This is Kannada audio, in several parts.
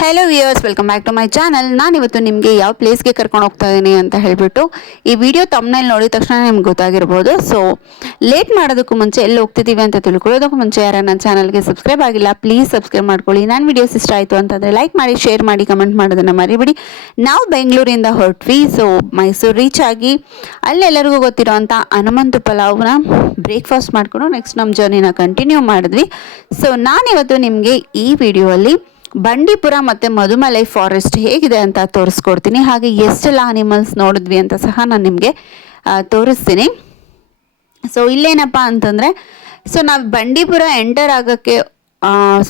Hello viewers, welcome back to my channel. ನಾನಿವತ್ತು ನಿಮಗೆ ಯಾವ ಪ್ಲೇಸ್ಗೆ ಕರ್ಕೊಂಡು ಹೋಗ್ತಾ ಇದ್ದೀನಿ ಅಂತ ಹೇಳಿಬಿಟ್ಟು ಈ ವಿಡಿಯೋ ತಮ್ಮನೇಲಿ ನೋಡಿದ ತಕ್ಷಣ ನಿಮ್ಗೆ ಗೊತ್ತಾಗಿರ್ಬೋದು. ಸೊ ಲೇಟ್ ಮಾಡೋದಕ್ಕೂ ಮುಂಚೆ ಎಲ್ಲಿ ಹೋಗ್ತಿದ್ದೀವಿ ಅಂತ ತಿಳ್ಕೊಳ್ಳೋದಕ್ಕೂ ಮುಂಚೆ ಯಾರು ನನ್ನ ಚಾನಲ್ಗೆ ಸಬ್ಸ್ಕ್ರೈಬ್ ಆಗಿಲ್ಲ, ಪ್ಲೀಸ್ ಸಬ್ಸ್ಕ್ರೈಬ್ ಮಾಡ್ಕೊಳ್ಳಿ. ನನ್ನ ವಿಡಿಯೋಸ್ ಇಷ್ಟ ಆಯಿತು ಅಂತಂದರೆ ಲೈಕ್ ಮಾಡಿ, ಶೇರ್ ಮಾಡಿ, ಕಮೆಂಟ್ ಮಾಡೋದನ್ನು ಮರಿಬಿಡಿ. ನಾವು ಬೆಂಗಳೂರಿಂದ ಹೊರಟ್ವಿ. ಸೊ ಮೈಸೂರು ರೀಚ್ ಆಗಿ ಅಲ್ಲೆಲ್ಲರಿಗೂ ಗೊತ್ತಿರೋವಂಥ ಹನುಮಂತು ಪಲಾವ್ನ ಬ್ರೇಕ್ಫಾಸ್ಟ್ ಮಾಡಿಕೊಂಡು ನೆಕ್ಸ್ಟ್ ನಮ್ಮ ಜರ್ನಿನ ಕಂಟಿನ್ಯೂ ಮಾಡಿದ್ವಿ. ಸೊ ನಾನಿವತ್ತು ನಿಮಗೆ ಈ ವಿಡಿಯೋಲ್ಲಿ ಬಂಡೀಪುರ ಮತ್ತು ಮಧುಮಲೈ ಫಾರೆಸ್ಟ್ ಹೇಗಿದೆ ಅಂತ ತೋರಿಸ್ಕೊಡ್ತೀನಿ. ಹಾಗೆ ಎಷ್ಟೆಲ್ಲ ಅನಿಮಲ್ಸ್ ನೋಡಿದ್ವಿ ಅಂತ ಸಹ ನಾನು ನಿಮಗೆ ತೋರಿಸ್ತೀನಿ. ಸೊ ಇಲ್ಲೇನಪ್ಪ ಅಂತಂದರೆ, ಸೊ ನಾವು ಬಂಡೀಪುರ ಎಂಟರ್ ಆಗೋಕ್ಕೆ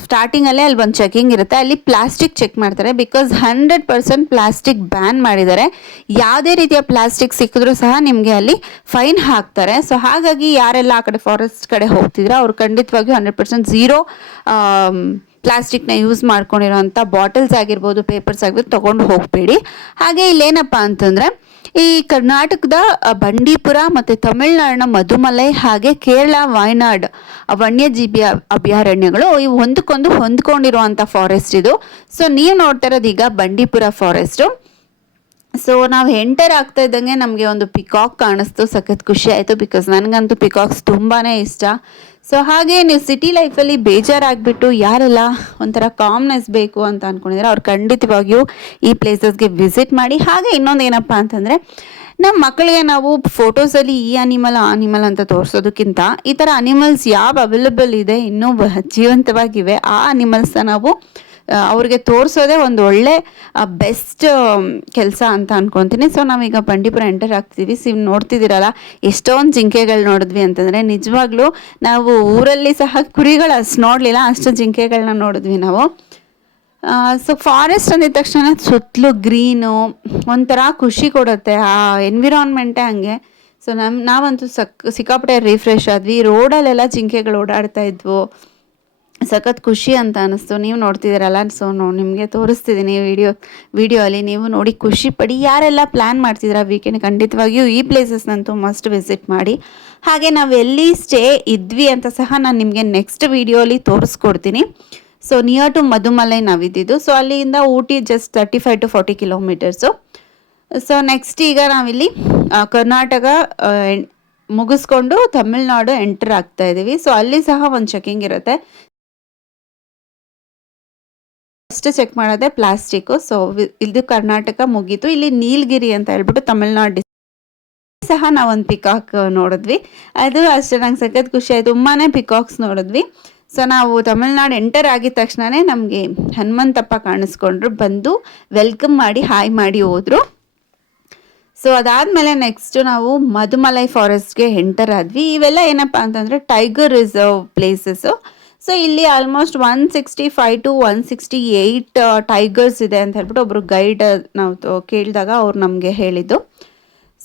ಸ್ಟಾರ್ಟಿಂಗಲ್ಲೇ ಅಲ್ಲಿ ಒಂದು ಚೆಕಿಂಗ್ ಇರುತ್ತೆ. ಅಲ್ಲಿ ಪ್ಲಾಸ್ಟಿಕ್ ಚೆಕ್ ಮಾಡ್ತಾರೆ. ಬಿಕಾಸ್ 100% ಪ್ಲಾಸ್ಟಿಕ್ ಬ್ಯಾನ್ ಮಾಡಿದ್ದಾರೆ. ಯಾವುದೇ ರೀತಿಯ ಪ್ಲಾಸ್ಟಿಕ್ ಸಿಕ್ಕಿದ್ರೂ ಸಹ ನಿಮಗೆ ಅಲ್ಲಿ ಫೈನ್ ಹಾಕ್ತಾರೆ. ಸೊ ಹಾಗಾಗಿ ಯಾರೆಲ್ಲ ಆ ಕಡೆ ಫಾರೆಸ್ಟ್ ಕಡೆ ಹೋಗ್ತಿದ್ರೆ ಅವ್ರು ಖಂಡಿತವಾಗಿಯೂ 100% ಝೀರೋ ಪ್ಲಾಸ್ಟಿಕ್ನ ಯೂಸ್ ಮಾಡ್ಕೊಂಡಿರೋಂಥ ಬಾಟಲ್ಸ್ ಆಗಿರ್ಬೋದು, ಪೇಪರ್ಸ್ ಆಗಿರ್ಬೋದು ತೊಗೊಂಡು ಹೋಗಬೇಡಿ. ಹಾಗೆ ಇಲ್ಲೇನಪ್ಪ ಅಂತಂದರೆ, ಈ ಕರ್ನಾಟಕದ ಬಂಡೀಪುರ ಮತ್ತು ತಮಿಳುನಾಡಿನ ಮಧುಮಲೈ ಹಾಗೆ ಕೇರಳ ವಾಯ್ನಾಡ್ ವನ್ಯಜೀವಿ ಅಭಯಾರಣ್ಯಗಳು ಇವು ಒಂದಕ್ಕೊಂದು ಹೊಂದ್ಕೊಂಡಿರುವಂಥ ಫಾರೆಸ್ಟ್ ಇದು. ಸೊ ನೀವು ನೋಡ್ತಾ ಇರೋದು ಈಗ ಬಂಡೀಪುರ ಫಾರೆಸ್ಟು. ಸೊ ನಾವು ಎಂಟರ್ ಆಗ್ತಾ ಇದ್ದಂಗೆ ನಮಗೆ ಒಂದು ಪಿಕಾಕ್ ಕಾಣಿಸ್ತು. ಸಖತ್ ಖುಷಿ ಆಯಿತು. ಬಿಕಾಸ್ ನನಗಂತೂ ಪಿಕಾಕ್ಸ್ ತುಂಬಾ ಇಷ್ಟ. ಸೊ ಹಾಗೆ ನೀವು ಸಿಟಿ ಲೈಫಲ್ಲಿ ಬೇಜಾರಾಗಿಬಿಟ್ಟು ಯಾರೆಲ್ಲ ಒಂಥರ ಕಾಮ್ನೆಸ್ ಬೇಕು ಅಂತ ಅಂದ್ಕೊಂಡಿದ್ದಾರೆ ಅವ್ರು ಖಂಡಿತವಾಗಿಯೂ ಈ ಪ್ಲೇಸಸ್ಗೆ ವಿಸಿಟ್ ಮಾಡಿ. ಹಾಗೆ ಇನ್ನೊಂದು ಏನಪ್ಪ ಅಂತಂದರೆ, ನಮ್ಮ ಮಕ್ಕಳಿಗೆ ನಾವು ಫೋಟೋಸಲ್ಲಿ ಈ ಅನಿಮಲ್ ಆ ಅನಿಮಲ್ ಅಂತ ತೋರಿಸೋದಕ್ಕಿಂತ ಈ ಥರ ಅನಿಮಲ್ಸ್ ಯಾವ ಅವೈಲೇಬಲ್ ಇದೆ, ಇನ್ನೂ ಜೀವಂತವಾಗಿವೆ, ಆ ಅನಿಮಲ್ಸ್ನ ನಾವು ಅವ್ರಿಗೆ ತೋರಿಸೋದೇ ಒಂದು ಒಳ್ಳೆ ಬೆಸ್ಟ್ ಕೆಲಸ ಅಂತ ಅನ್ಕೊತೀನಿ. ಸೊ ನಾವೀಗ ಬಂಡೀಪುರ ಎಂಟರ್ ಆಗ್ತಿದ್ದೀವಿ. ನೋಡ್ತಿದ್ದೀರಲ್ಲ ಎಷ್ಟೊಂದು ಜಿಂಕೆಗಳು ನೋಡಿದ್ವಿ ಅಂತಂದರೆ, ನಿಜವಾಗ್ಲೂ ನಾವು ಊರಲ್ಲಿ ಸಹ ಕುರಿಗಳು ಅಷ್ಟು ನೋಡಲಿಲ್ಲ, ಅಷ್ಟು ಜಿಂಕೆಗಳನ್ನ ನೋಡಿದ್ವಿ ನಾವು. ಸೊ ಫಾರೆಸ್ಟ್ ಅಂದಿದ ತಕ್ಷಣ ಸುತ್ತಲೂ ಗ್ರೀನು ಒಂಥರ ಖುಷಿ ಕೊಡುತ್ತೆ. ಆ ಎನ್ವಿರಾನ್ಮೆಂಟೇ ಹಂಗೆ. ಸೊ ನಾವಂತೂ ಸಿಕ್ಕಾಪಟ್ಟೆ ರಿಫ್ರೆಶ್ ಆದ್ವಿ. ರೋಡಲ್ಲೆಲ್ಲ ಜಿಂಕೆಗಳು ಓಡಾಡ್ತಾ ಇದ್ವು. ಸಖತ್ ಖುಷಿ ಅಂತ ಅನ್ನಿಸ್ತು. ನೀವು ನೋಡ್ತಿದ್ದೀರಲ್ಲ, ಸೊ ನಿಮಗೆ ತೋರಿಸ್ತಿದ್ದೀನಿ ವಿಡಿಯೋ ಅಲ್ಲಿ. ನೀವು ನೋಡಿ ಖುಷಿ ಪಡಿ. ಯಾರೆಲ್ಲ ಪ್ಲ್ಯಾನ್ ಮಾಡ್ತಿದ್ದೀರಾ ವೀಕೆಂಡ್, ಖಂಡಿತವಾಗಿಯೂ ಈ ಪ್ಲೇಸಸ್ನಂತೂ ಮಸ್ಟ್ ವಿಸಿಟ್ ಮಾಡಿ. ಹಾಗೆ ನಾವು ಎಲ್ಲಿ ಸ್ಟೇ ಇದ್ವಿ ಅಂತ ಸಹ ನಾನು ನಿಮಗೆ ನೆಕ್ಸ್ಟ್ ವಿಡಿಯೋಲಿ ತೋರಿಸ್ಕೊಡ್ತೀನಿ. ಸೊ ನಿಯರ್ ಟು ಮಧುಮಲೈ ನಾವಿದ್ದಿದ್ದು. ಸೊ ಅಲ್ಲಿಂದ Ooty just 35 to 40 kilometres. So next ಈಗ ನಾವಿಲ್ಲಿ ಕರ್ನಾಟಕ ಮುಗಿಸ್ಕೊಂಡು ತಮಿಳ್ನಾಡು ಎಂಟರ್ ಆಗ್ತಾ ಇದ್ದೀವಿ. ಸೊ ಅಲ್ಲಿ ಸಹ ಒಂದು ಚೆಕಿಂಗ್ ಇರುತ್ತೆ. ಫಸ್ಟ್ ಚೆಕ್ ಮಾಡೋದೆ ಪ್ಲಾಸ್ಟಿಕ್ಕು. ಸೊ ಇದು ಕರ್ನಾಟಕ ಮುಗೀತು. ಇಲ್ಲಿ ನೀಲಗಿರಿ ಅಂತ ಹೇಳ್ಬಿಟ್ಟು ತಮಿಳ್ನಾಡು ಸಹ ನಾವೊಂದು ಪಿಕಾಕ್ ನೋಡಿದ್ವಿ. ಅದು ಅಷ್ಟೇ ನಂಗೆ ಸಖತ್ ಖುಷಿ ಆಯಿತು. ತುಂಬಾ ಪಿಕಾಕ್ಸ್ ನೋಡಿದ್ವಿ. ಸೊ ನಾವು ತಮಿಳ್ನಾಡು ಎಂಟರ್ ಆಗಿದ ತಕ್ಷಣವೇ ನಮಗೆ ಹನುಮಂತಪ್ಪ ಕಾಣಿಸ್ಕೊಂಡ್ರು. ಬಂದು ವೆಲ್ಕಮ್ ಮಾಡಿ ಹಾಯ್ ಮಾಡಿ ಹೋದರು. ಸೊ ಅದಾದಮೇಲೆ ನೆಕ್ಸ್ಟು ನಾವು ಮಧುಮಲೈ ಫಾರೆಸ್ಟ್ಗೆ ಎಂಟರ್ ಆದ್ವಿ. ಇವೆಲ್ಲ ಏನಪ್ಪ ಅಂತಂದರೆ ಟೈಗರ್ ರಿಸರ್ವ್ ಪ್ಲೇಸಸ್ಸು. ಸೊ ಇಲ್ಲಿ ಆಲ್ಮೋಸ್ಟ್ 165 to 168 ಟೈಗರ್ಸ್ ಇದೆ ಅಂತ ಹೇಳ್ಬಿಟ್ಟು ಒಬ್ಬರು ಗೈಡ್ ನಾವು ಕೇಳಿದಾಗ ಅವ್ರು ನಮಗೆ ಹೇಳಿದ್ದು.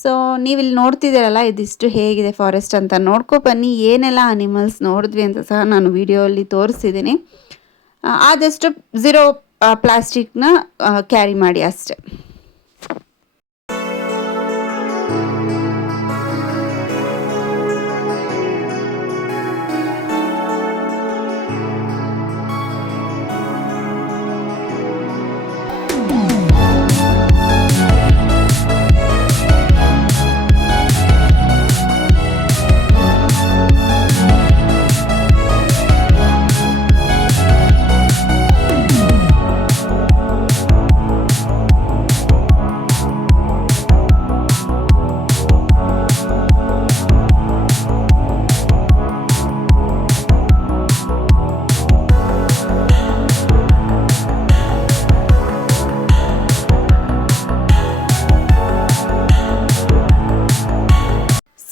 ಸೊ ನೀವಿಲ್ಲಿ ನೋಡ್ತಿದ್ದೀರಲ್ಲ, ಇದಿಷ್ಟು ಹೇಗಿದೆ ಫಾರೆಸ್ಟ್ ಅಂತ ನೋಡ್ಕೊ ಬನ್ನಿ. ಏನೆಲ್ಲ ಅನಿಮಲ್ಸ್ ನೋಡಿದ್ವಿ ಅಂತ ಸಹ ನಾನು ವಿಡಿಯೋಲ್ಲಿ ತೋರಿಸಿದ್ದೀನಿ. ಆದಷ್ಟು ಝೀರೋ ಪ್ಲಾಸ್ಟಿಕ್ನ ಕ್ಯಾರಿ ಮಾಡಿ ಅಷ್ಟೆ.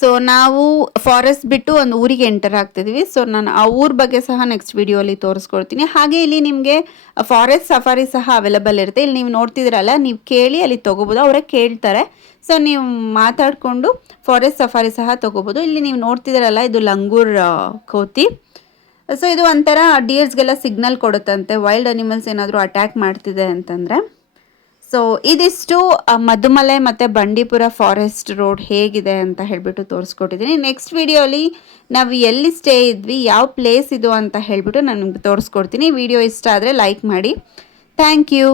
ಸೊ ನಾವು ಫಾರೆಸ್ಟ್ ಬಿಟ್ಟು ಒಂದು ಊರಿಗೆ ಎಂಟರ್ ಆಗ್ತಿದ್ವಿ. ಸೊ ನಾನು ಆ ಊರ ಬಗ್ಗೆ ಸಹ ನೆಕ್ಸ್ಟ್ ವಿಡಿಯೋಲಿ ತೋರಿಸ್ಕೊಡ್ತೀನಿ. ಹಾಗೆ ಇಲ್ಲಿ ನಿಮಗೆ ಫಾರೆಸ್ಟ್ ಸಫಾರಿ ಸಹ ಅವೈಲೇಬಲ್ ಇರುತ್ತೆ. ಇಲ್ಲಿ ನೀವು ನೋಡ್ತಿದ್ದೀರಲ್ಲ, ನೀವು ಕೇಳಿ ಅಲ್ಲಿ ತೊಗೋಬೋದು, ಅವರೇ ಕೇಳ್ತಾರೆ. ಸೊ ನೀವು ಮಾತಾಡಿಕೊಂಡು ಫಾರೆಸ್ಟ್ ಸಫಾರಿ ಸಹ ತೊಗೋಬೋದು. ಇಲ್ಲಿ ನೀವು ನೋಡ್ತಿದ್ದೀರಲ್ಲ, ಇದು ಲಂಗೂರ್ ಕೋತಿ. ಸೊ ಇದು ಒಂಥರ ಡಿಯರ್ಸ್ಗೆಲ್ಲ ಸಿಗ್ನಲ್ ಕೊಡುತ್ತಂತೆ ವೈಲ್ಡ್ ಅನಿಮಲ್ಸ್ ಏನಾದರೂ ಅಟ್ಯಾಕ್ ಮಾಡ್ತಿದೆ ಅಂತಂದರೆ. ಸೊ ಇದಿಷ್ಟು ಮಧುಮಲೈ ಮತ್ತು ಬಂಡೀಪುರ ಫಾರೆಸ್ಟ್ ರೋಡ್ ಹೇಗಿದೆ ಅಂತ ಹೇಳಿಬಿಟ್ಟು ತೋರಿಸ್ಕೊಟ್ಟಿದ್ದೀನಿ. ನೆಕ್ಸ್ಟ್ ವಿಡಿಯೋಲಿ ನಾವು ಎಲ್ಲಿ ಸ್ಟೇ ಇದ್ವಿ, ಯಾವ ಪ್ಲೇಸ್ ಇದು ಅಂತ ಹೇಳಿಬಿಟ್ಟು ನಾನು ನಿಮ್ಗೆ ತೋರಿಸ್ಕೊಡ್ತೀನಿ. ವಿಡಿಯೋ ಇಷ್ಟ ಆದರೆ ಲೈಕ್ ಮಾಡಿ. Thank you.